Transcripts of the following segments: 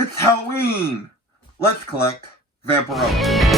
It's Halloween! Let's collect Vampirella.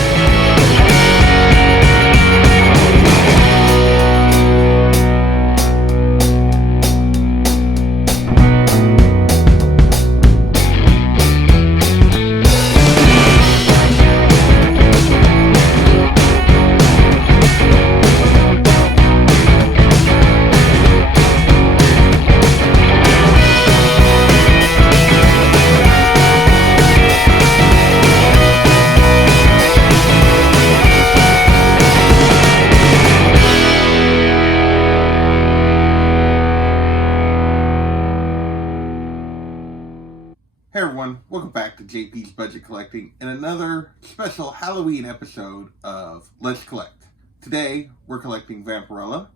Hey everyone, welcome back to JP's Budget Collecting and another special Halloween episode of Let's Collect. Today, we're collecting Vampirella.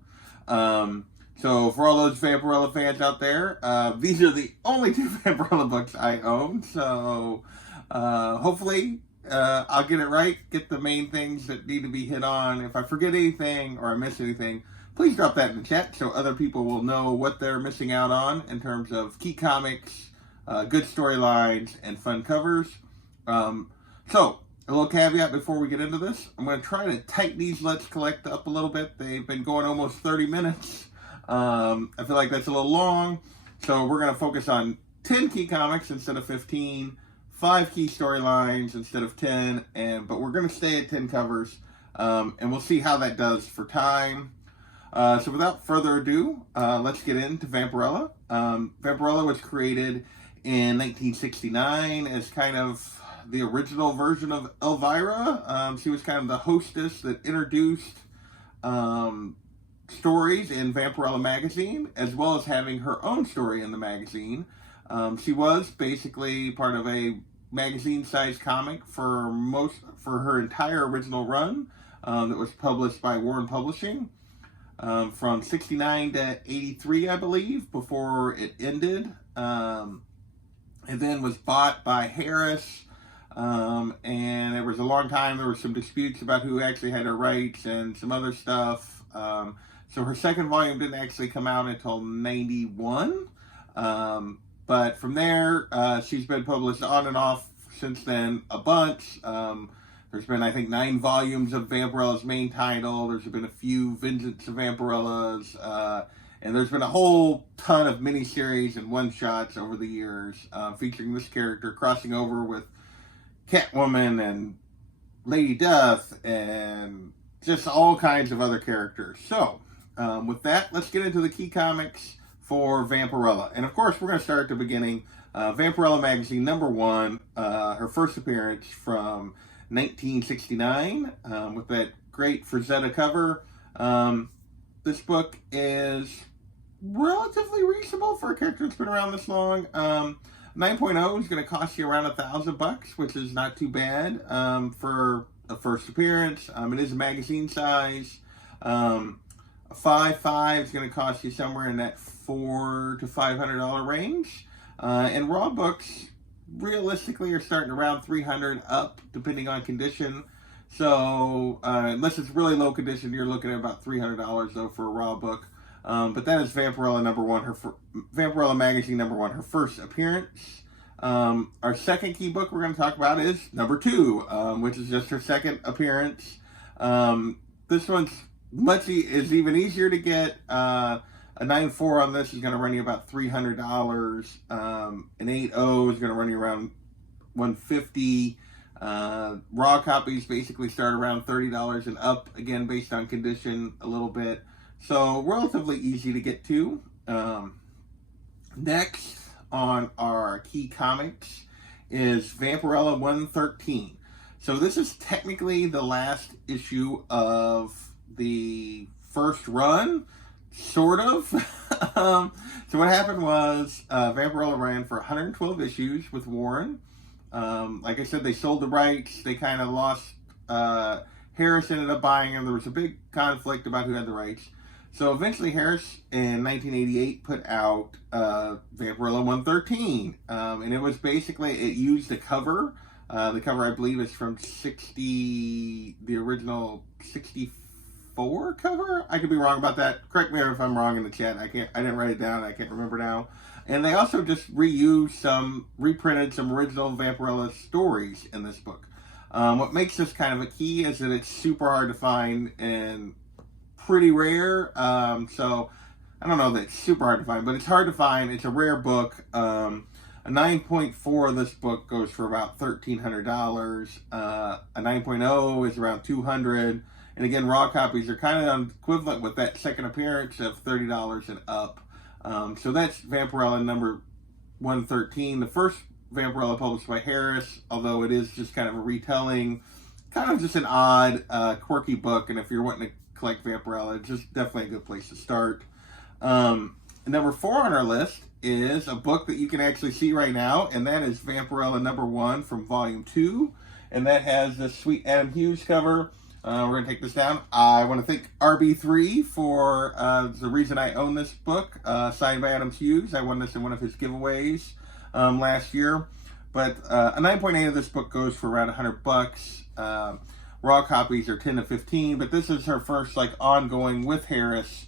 So for all those Vampirella fans out there, these are the only two Vampirella books I own, so hopefully I'll get it right, get the main things that need to be hit on. If I forget anything or I miss anything, please drop that in the chat so other people will know what they're missing out on in terms of key comics, good storylines, and fun covers. So, a little caveat before we get into this. I'm going to try to tighten these Let's Collect up a little bit. They've been going almost 30 minutes. I feel like that's a little long. So, we're going to focus on 10 key comics instead of 15, 5 key storylines instead of 10, but we're going to stay at 10 covers, and we'll see how that does for time. So, without further ado, let's get into Vampirella. Vampirella was created in 1969 as kind of the original version of Elvira. She was kind of the hostess that introduced stories in Vampirella magazine, as well as having her own story in the magazine. She was basically part of a magazine-sized comic for her entire original run that was published by Warren Publishing from 69 to 83, I believe, before it ended. And then was bought by Harris, and there was a long time, there were some disputes about who actually had her rights and some other stuff. So her second volume didn't actually come out until 91, but from there, she's been published on and off since then a bunch. There's been, I think, 9 volumes of Vampirella's main title. There's been a few Vengeance of Vampirellas, and there's been a whole ton of miniseries and one-shots over the years featuring this character, crossing over with Catwoman and Lady Death and just all kinds of other characters. So, with that, let's get into the key comics for Vampirella. And, of course, we're going to start at the beginning. Vampirella Magazine #1, her first appearance from 1969 with that great Frazetta cover. This book is relatively reasonable for a character that's been around this long. 9.0 is going to cost you around $1,000, which is not too bad for a first appearance. It is a magazine size. A 5.5 is going to cost you somewhere in that $400 to $500 range. And raw books realistically are starting around $300 up, depending on condition. So unless it's really low condition, you're looking at about $300 though for a raw book. But that is Vampirella #1, Vampirella Magazine #1, her first appearance. Our second key book we're going to talk about is #2, which is just her second appearance. This one's is even easier to get. A 9.4 on this is going to run you about $300. An 8.0 is going to run you around $150. Raw copies basically start around $30 and up, again based on condition a little bit. So relatively easy to get to. Next on our key comics is Vampirella 113. So this is technically the last issue of the first run, sort of. So what happened was Vampirella ran for 112 issues with Warren. Like I said, they sold the rights. They kind of lost. Harris ended up buying them. There was a big conflict about who had the rights. So eventually Harris in 1988 put out Vampirella 113. And it was basically, it used the cover. The cover, I believe, is from the original 64 cover. I could be wrong about that. Correct me if I'm wrong in the chat. I didn't write it down. I can't remember now. And they also just reprinted some original Vampirella stories in this book. What makes this kind of a key is that it's super hard to find and pretty rare. So I don't know that it's super hard to find, but it's hard to find. It's a rare book. A 9.4 of this book goes for about $1,300. A 9.0 is around $200. And again, raw copies are kind of equivalent with that second appearance of $30 and up. So that's Vampirella number 113. The first Vampirella published by Harris, although it is just kind of a retelling, kind of just an odd, quirky book. And if you're wanting to collect Vampirella, it's just definitely a good place to start. Number 4 on our list is a book that you can actually see right now, and that is Vampirella number 1 from volume 2, and that has the sweet Adam Hughes cover. We're going to take this down. I want to thank RB3 for the reason I own this book, signed by Adam Hughes. I won this in one of his giveaways last year. But a 9.8 of this book goes for around $100. Raw copies are 10 to 15, but this is her first ongoing with Harris.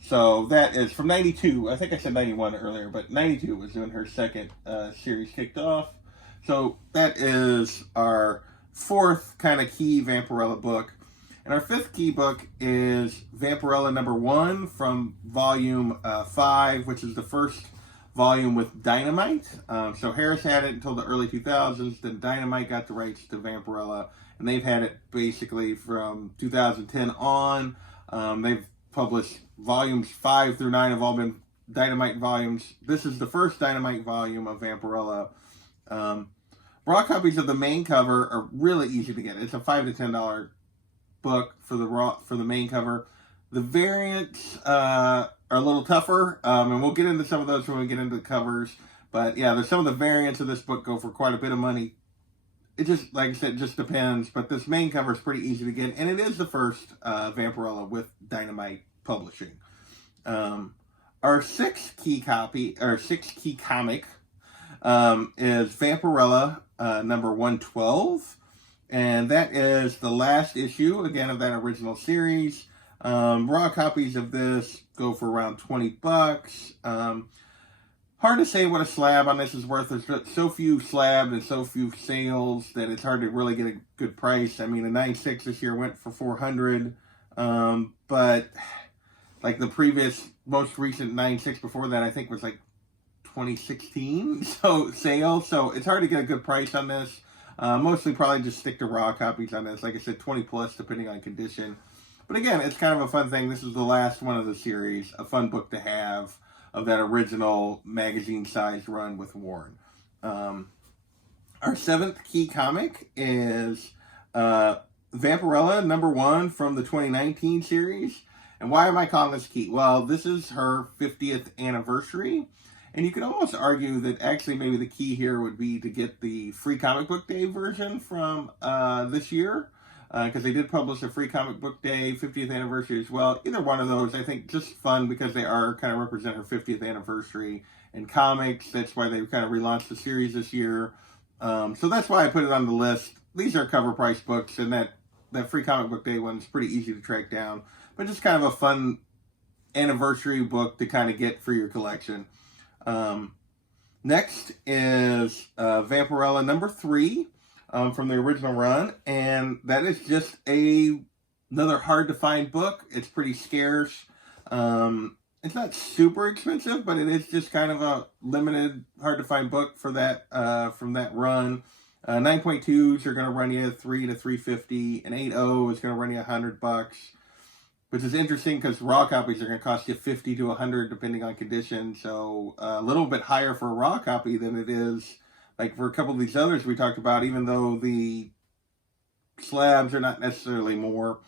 So that is from 92. I think I said 91 earlier, but 92 was when her second series kicked off. So that is our 4th kind of key Vampirella book. And our 5th key book is Vampirella number 1 from volume 5, which is the first volume with Dynamite. So Harris had it until the early 2000s. Then Dynamite got the rights to Vampirella, and they've had it basically from 2010 on. They've published volumes 5 through 9 have all been Dynamite volumes. This is the first Dynamite volume of Vampirella. Raw copies of the main cover are really easy to get. It's a $5 to $10 book for the main cover. The variants are a little tougher, and we'll get into some of those when we get into the covers. But yeah, there's some of the variants of this book go for quite a bit of money. It just, like I said, just depends. But this main cover is pretty easy to get, and it is the first Vampirella with Dynamite publishing. Our 6th key comic is Vampirella number 112, and that is the last issue again of that original series. Raw copies of this go for around $20. Hard to say what a slab on this is worth. There's so few slabs and so few sales that it's hard to really get a good price. I mean, a 9.6 this year went for $400, but like the most recent 9.6 before that, I think was like 2016 sale. So it's hard to get a good price on this. Mostly probably just stick to raw copies on this. Like I said, 20 plus depending on condition. But again, it's kind of a fun thing. This is the last one of the series. A fun book to have of that original magazine-sized run with Warren. Our 7th key comic is Vampirella number 1 from the 2019 series. And why am I calling this key? Well, this is her 50th anniversary. And you could almost argue that actually maybe the key here would be to get the free comic book day version from this year. Because they did publish a free comic book day 50th anniversary as well. Either one of those, I think, just fun because they are kind of represent her 50th anniversary in comics. That's why they kind of relaunched the series this year. So that's why I put it on the list. These are cover price books, and that free comic book day one's pretty easy to track down. But just kind of a fun anniversary book to kind of get for your collection. Next is Vampirella number 3. From the original run, and that is just another hard to find book. It's pretty scarce. It's not super expensive, but it is just kind of a limited, hard to find book for that from that run. 9.2s are going to run you $300 to $350, and 8.0 is going to run you $100, which is interesting because raw copies are going to cost you $50 to $100 depending on condition. So a little bit higher for a raw copy than it is. Like for a couple of these others we talked about, even though the slabs are not necessarily more.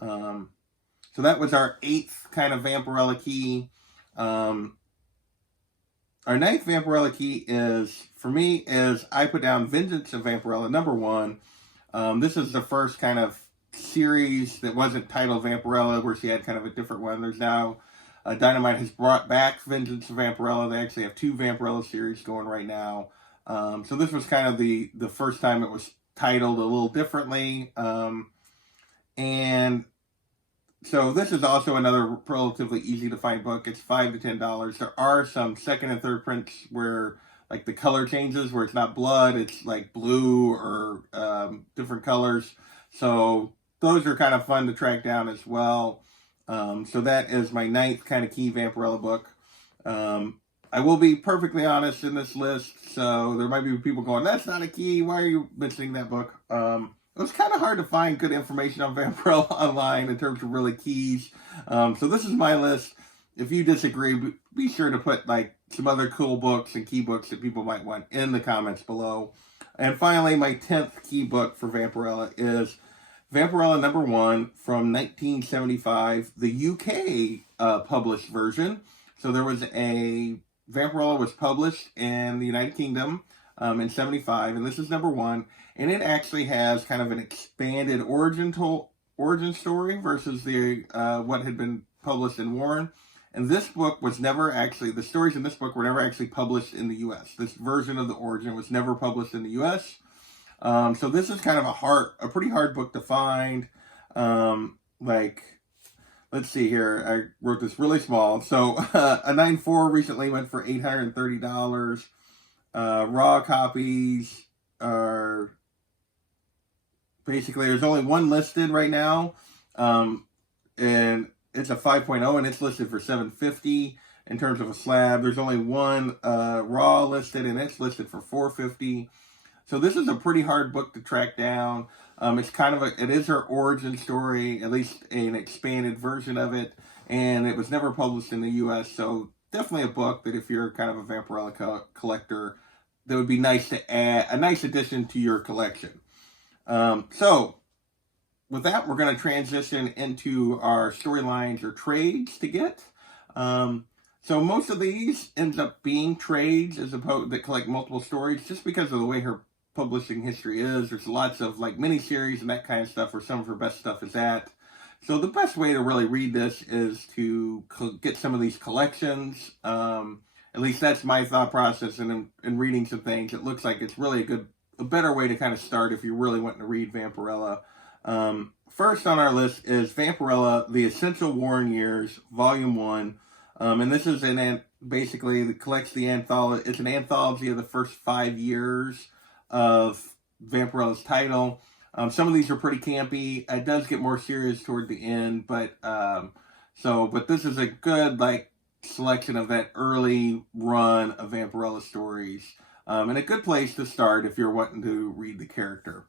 So that was our 8th kind of Vampirella key. Our 9th Vampirella key for me, I put down Vengeance of Vampirella number 1. This is the first kind of series that wasn't titled Vampirella, where she had kind of a different one. There's now, Dynamite has brought back Vengeance of Vampirella. They actually have 2 Vampirella series going right now. So this was kind of the first time it was titled a little differently. And So this is also another relatively easy to find book. It's $5 to $10. There are some second and third prints where like the color changes, where it's not blood, it's like blue or different colors. So those are kind of fun to track down as well. So that is my 9th kind of key Vampirella book. I will be perfectly honest in this list, so there might be people going, that's not a key, why are you mentioning that book? It was kind of hard to find good information on Vampirella online in terms of really keys. So this is my list. If you disagree, be sure to put like some other cool books and key books that people might want in the comments below. And finally, my 10th key book for Vampirella is Vampirella #1 from 1975, the UK published version. So there was Vampirella was published in the United Kingdom in 75, and this is #1, and it actually has kind of an expanded origin story versus the what had been published in Warren. And this book was never actually, the stories in this book were never actually published in the U.S. This version of the origin was never published in the U.S. So this is kind of a pretty hard book to find. Let's see here. I wrote this really small. So a 9.4 recently went for $830. Raw copies are basically, there's only one listed right now. And it's a 5.0 and it's listed for $750 in terms of a slab. There's only one raw listed and it's listed for $450. So this is a pretty hard book to track down. It's kind of it is her origin story, at least an expanded version of it, and it was never published in the U.S. So definitely a book that if you're kind of a Vampirella collector, that would be nice to add, a nice addition to your collection. So with that, we're going to transition into our storylines or trades to get. So most of these ends up being trades as opposed that collect multiple stories, just because of the way her publishing history is. There's lots of like miniseries and that kind of stuff where some of her best stuff is at. So the best way to really read this is to get some of these collections. At least that's my thought process in reading some things. It looks like it's really a better way to kind of start if you're really wanting to read Vampirella. First on our list is Vampirella: The Essential Warren Years, Volume 1. And this is basically it collects the anthology. It's an anthology of the first 5 years of Vampirella's title. Some of these are pretty campy. It does get more serious toward the end, but this is a good like selection of that early run of Vampirella stories, and a good place to start if you're wanting to read the character.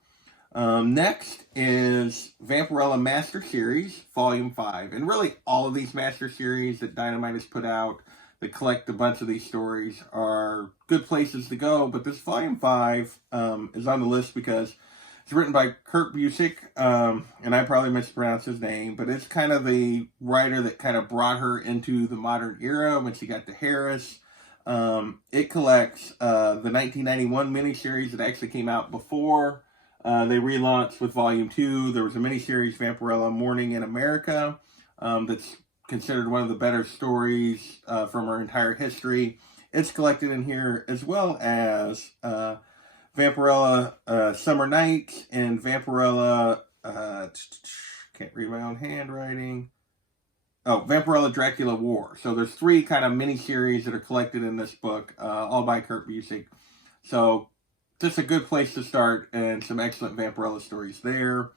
Next is Vampirella Master Series, Volume 5. And really, all of these Master Series that Dynamite has put out that collect a bunch of these stories are good places to go. But this Volume 5 is on the list because it's written by Kurt Busiek, and I probably mispronounced his name, but it's kind of the writer that kind of brought her into the modern era when she got to Harris. It collects the 1991 miniseries that actually came out before they relaunched with Volume 2. There was a miniseries, Vampirella Morning in America, that's considered one of the better stories from her entire history. It's collected in here, as well as Vampirella Summer Night and Vampirella, can't read my own handwriting. Oh, Vampirella Dracula War. So there's 3 kind of miniseries that are collected in this book, all by Kurt Busiek. So just a good place to start, and some excellent Vampirella stories there.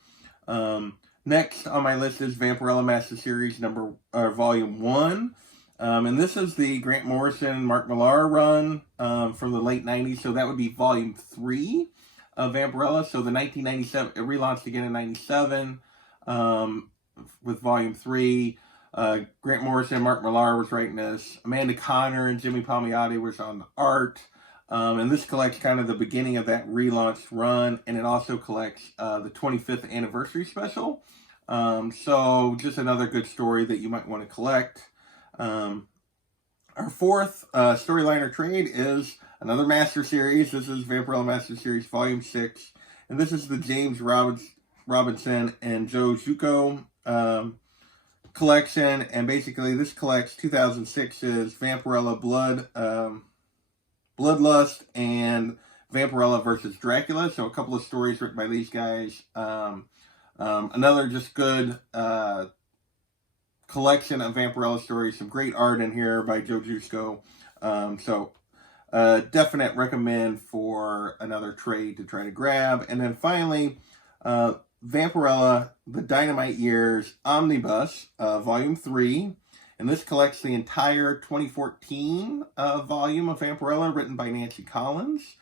Next on my list is Vampirella Master Series Volume 1. And this is the Grant Morrison, Mark Millar run from the late 90s. So that would be Volume 3 of Vampirella. So the 1997, it relaunched again in 97 with Volume 3. Grant Morrison, Mark Millar was writing this. Amanda Connor and Jimmy Palmiotti was on the art. And this collects kind of the beginning of that relaunched run, and it also collects the 25th anniversary special. So just another good story that you might want to collect. Our 4th storyline or trade is another Master Series. This is Vampirella Master Series Volume 6, and this is the James Robinson and Joe Zuko collection, and basically this collects 2006's Vampirella Bloodlust and Vampirella versus Dracula. So a couple of stories written by these guys. Another just good collection of Vampirella stories. Some great art in here by Joe Jusko. Definite recommend for another trade to try to grab. And then finally, Vampirella, The Dynamite Years Omnibus, Volume 3. And this collects the entire 2014 volume of Vampirella, written by Nancy Collins.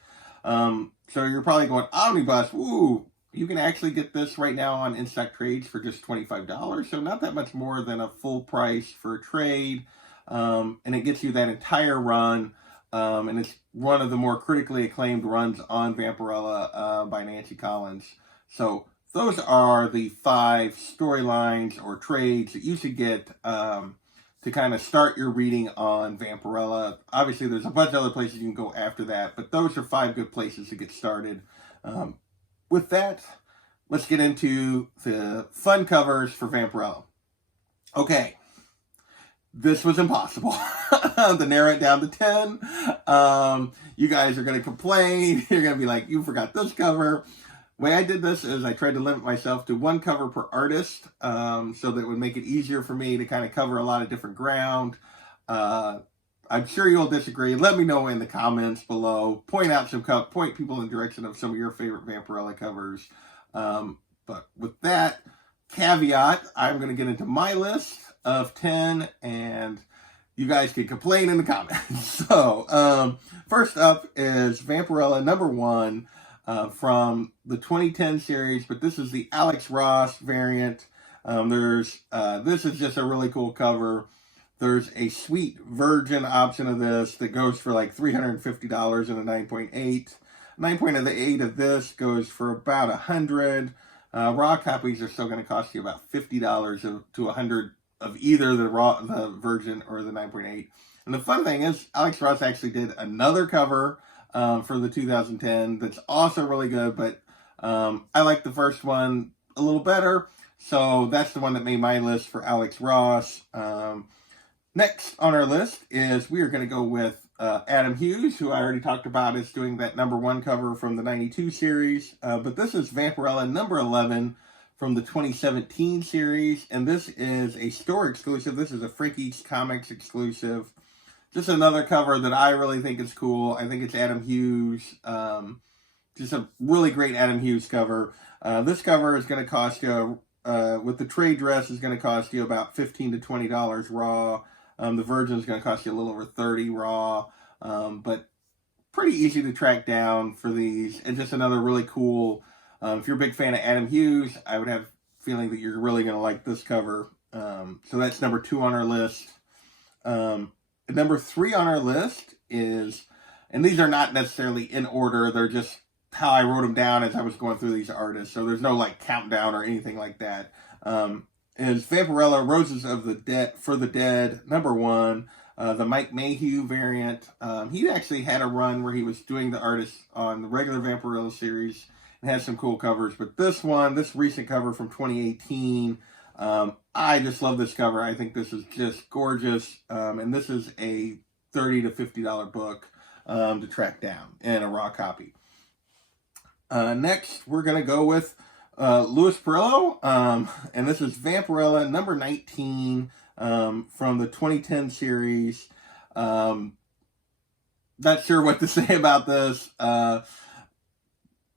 So you're probably going, Omnibus, ooh, you can actually get this right now on In-Stock Trades for just $25. So not that much more than a full price for a trade. And it gets you that entire run. And it's one of the more critically acclaimed runs on Vampirella by Nancy Collins. So those are the 5 storylines or trades that you should get to kind of start your reading on Vampirella. Obviously, there's a bunch of other places you can go after that, but those are 5 good places to get started. With that, let's get into the fun covers for Vampirella. Okay, this was impossible to narrow it down to 10. You guys are going to complain. You're going to be like, you forgot this cover. The way I did this is I tried to limit myself to 1 cover per artist, so that it would make it easier for me to kind of cover a lot of different ground. I'm sure you'll disagree. Let me know in the comments below. Point people in the direction of some of your favorite Vampirella covers. But with that caveat, I'm going to get into my list of 10, and you guys can complain in the comments. So, first up is Vampirella number 1. From the 2010 series, but this is the Alex Ross variant. This is just a really cool cover. There's a Sweet Virgin option of this that goes for like $350 in a 9.8. 9.8 of this goes for about $100. Raw copies are still going to cost you about $50 to $100 of either the Virgin or the 9.8. And the fun thing is, Alex Ross actually did another cover for the 2010 that's also really good, but I like the first one a little better, so that's the one that made my list for Alex Ross. Next on our list is we are going to go with Adam Hughes, who I already talked about is doing that number 1 cover from the 92 series, but this is Vampirella number 11 from the 2017 series, and this is a store exclusive. This is a Frankie's Comics exclusive. Just another cover that I really think is cool. I think it's Adam Hughes. Just a really great Adam Hughes cover. This cover is going to cost you, with the trade dress, is going to cost you about $15 to $20 raw. The Virgin is going to cost you a little over $30 raw. But pretty easy to track down for these. And just another really cool, if you're a big fan of Adam Hughes, I would have a feeling that you're really going to like this cover. So that's number 2 on our list. Number 3 on our list is, and these are not necessarily in order, they're just how I wrote them down as I was going through these artists, so there's no like countdown or anything like that, is Vampirella Roses of the Dead for the Dead, number 1, the Mike Mayhew variant. He actually had a run where he was doing the artists on the regular Vampirella series and had some cool covers, but this recent cover from 2018, I just love this cover. I think this is just gorgeous. And this is a $30 to $50 book to track down in a raw copy. Next, we're going to go with Louis Perillo. And this is Vampirella number 19 from the 2010 series. Not sure what to say about this.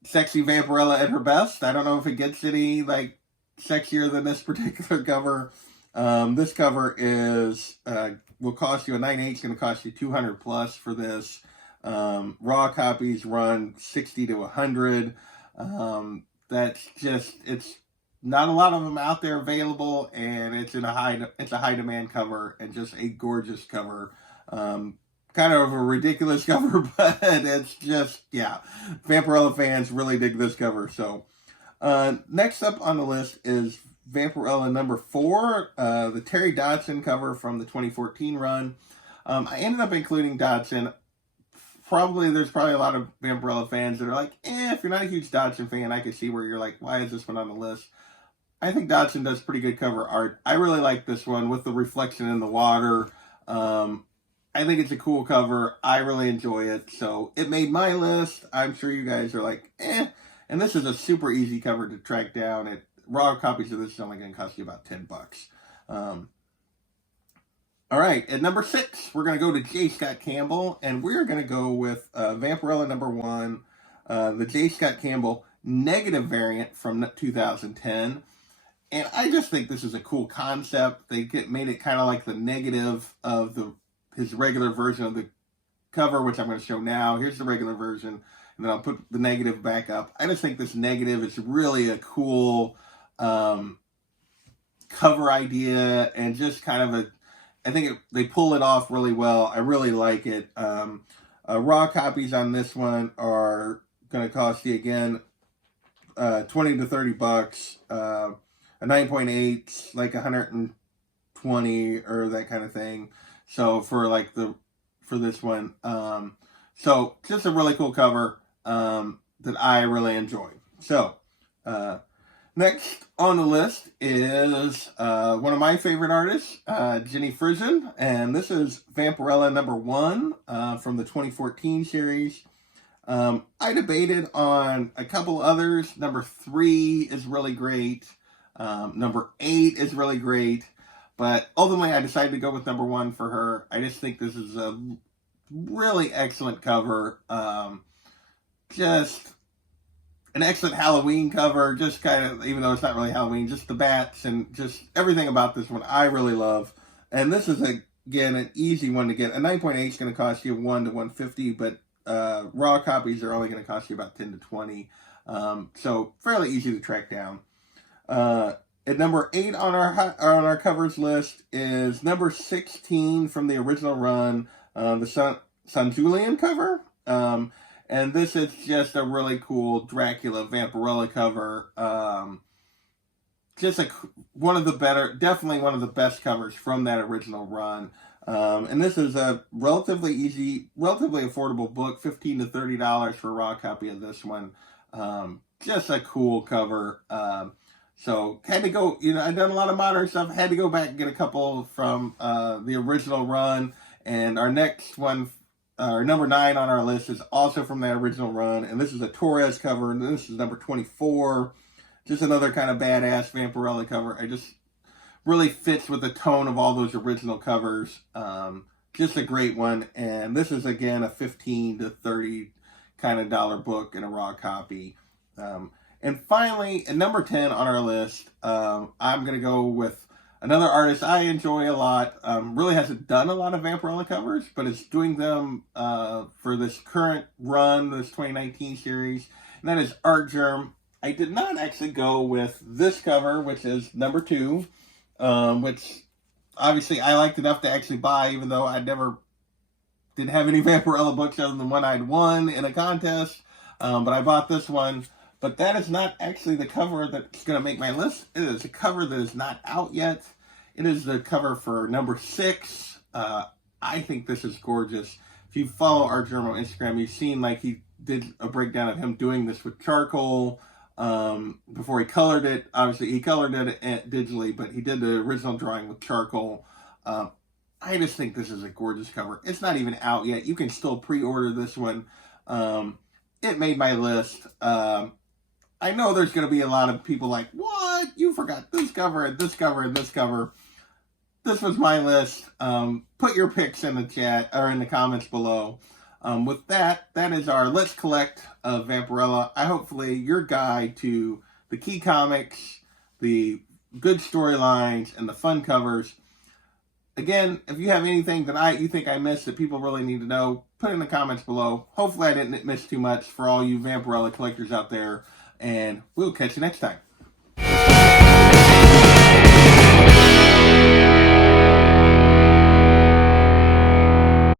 Sexy Vampirella at her best. I don't know if it gets any like sexier than this particular cover. This cover is will cost you a 9.8. It's going to cost you $200 plus for this. Raw copies run $60 to $100. That's just, it's not a lot of them out there available, and it's a high demand cover and just a gorgeous cover. Kind of a ridiculous cover, but it's just, yeah, Vampirella fans really dig this cover. So next up on the list is Vampirella number 4, the Terry Dodson cover from the 2014 run. I ended up including Dodson. There's probably a lot of Vampirella fans that are like, if you're not a huge Dodson fan, I can see where you're like, why is this one on the list? I think Dodson does pretty good cover art. I really like this one with the reflection in the water. I think it's a cool cover. I really enjoy it. So it made my list. I'm sure you guys are like, And this is a super easy cover to track down. Raw copies of this is only going to cost you about $10. All right, at number 6, we're going to go to J. Scott Campbell, and we're going to go with Vampirella #1, the J. Scott Campbell negative variant from 2010. And I just think this is a cool concept. They made it kind of like the negative of his regular version of the cover, which I'm going to show now. Here's the regular version, and then I'll put the negative back up. I just think this negative is really a cool cover idea, and just kind of I think they pull it off really well. I really like it. Raw copies on this one are going to cost you, again, $20 to $30. A 9.8, like 120 or that kind of thing. So for this one, so just a really cool cover that I really enjoy. So next on the list is one of my favorite artists, Jenny Frison, and this is Vampirella #1 from the 2014 series. I debated on a couple others. Number 3 is really great. Number 8 is really great, but ultimately I decided to go with number 1 for her. I just think this is a really excellent cover. Just an excellent Halloween cover, just kind of, even though it's not really Halloween, just the bats and just everything about this one I really love. And this is, again, an easy one to get. A 9.8 is going to cost you $1 to $150, but raw copies are only going to cost you about $10 to $20. So fairly easy to track down. At number 8 on our covers list is number 16 from the original run, the San Julian cover. And this is just a really cool Dracula Vampirella cover. Just definitely one of the best covers from that original run. And this is a relatively affordable book, $15 to $30 for a raw copy of this one. Just a cool cover. So had to go, I've done a lot of modern stuff. Had to go back and get a couple from the original run. And our next one, our number 9 on our list, is also from that original run. And this is a Torres cover. And this is number 24. Just another kind of badass Vampirella cover. I just really fits with the tone of all those original covers. Just a great one. And this is, again, a $15 to $30 kind of dollar book in a raw copy. And finally, at number 10 on our list, I'm going to go with another artist I enjoy a lot. Really hasn't done a lot of Vampirella covers, but is doing them for this current run, this 2019 series, and that is Artgerm. I did not actually go with this cover, which is number 2, which obviously I liked enough to actually buy, even though I didn't have any Vampirella books other than one I'd won in a contest. But I bought this one. But that is not actually the cover that's going to make my list. It is a cover that is not out yet. It is the cover for number 6. I think this is gorgeous. If you follow Artgerm on Instagram, you've seen he did a breakdown of him doing this with charcoal before he colored it. Obviously, he colored it digitally, but he did the original drawing with charcoal. I just think this is a gorgeous cover. It's not even out yet. You can still pre-order this one. It made my list. I know there's going to be a lot of people like, what? You forgot this cover and this cover and this cover. This was my list. Put your picks in the chat or in the comments below. With that is our Let's Collect of Vampirella. Hopefully your guide to the key comics, the good storylines, and the fun covers. Again, if you have anything that you think I missed that people really need to know, put it in the comments below. Hopefully I didn't miss too much for all you Vampirella collectors out there. And we'll catch you next time.